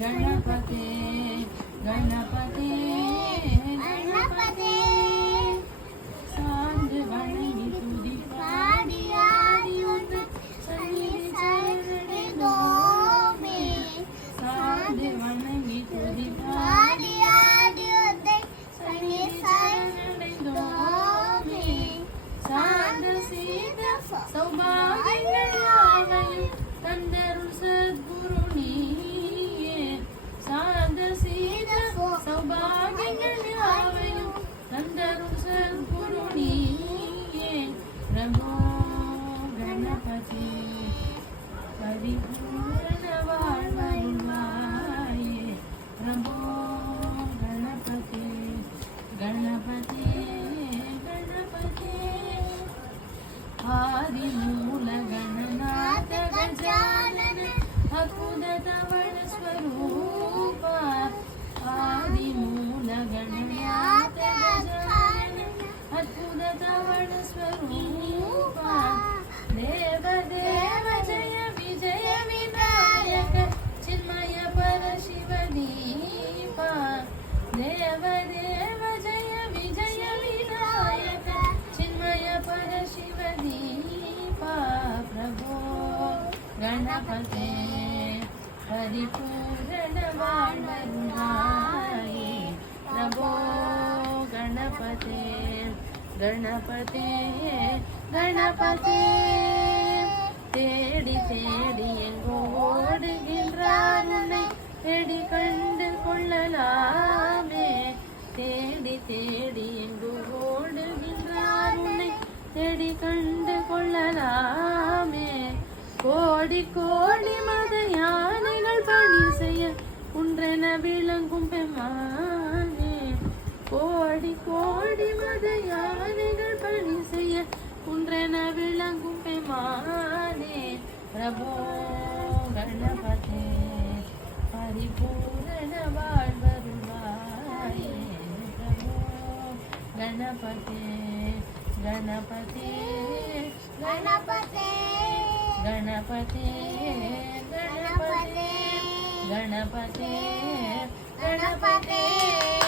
गणपते गणपते गणपते सांध वणंगी तुझी पाडी आडी उन्न सन्निधी चरणे दोमे सांध वणंगी तुझी पाडी आडी उन्न सन्निधी चरणे दोमे सांध सीध सौभाग्ययावयु तंदरुल सद्गुरु नीये सांध सीध सौभाग्ययावयु तंदरुल सद्गुरु नीये प्रभो गणपति परिपूर्ण வாழ்வருள்வாயே प्रभो गणपति गणपति गणपति आदिमूल गणनाथ गजानन अकुदत स्वरूपा आदिमूल गणनाथ गजानन अकुदत स्वरूपा देव देव जय विजय विनायक चिन्मय परशिव दीपा देव देव जय विजय विनायक चिन्मय परशिव दीपा प्रभो गणपते परिपूर्ण வாழ்வருள்வாயே प्रभो गणपते गणपते गणपते தேடி தேடி எங்கோ ஓடுகின்றார் உன்னை தேடி கண்டு கொள்ளலாமே தேடி தேடி எங்கோ ஓடுகின்றார் உன்னை தேடி கண்டு கொள்ளலாமே கோடி கோடி மத யானைகள் பணி செய்ய ஒன்றென விளங்கும் பெம்மானே கோடி கோடி மத யானைகள் பணி செய்ய ஒன்றென விளங்கும் பெம்மானே பிரபோ கணபதே பரிபூரண வாழ்வருள்வாயே பிரபோ गणपते गणपते गणपते गणपते गणपते गणपते गणपते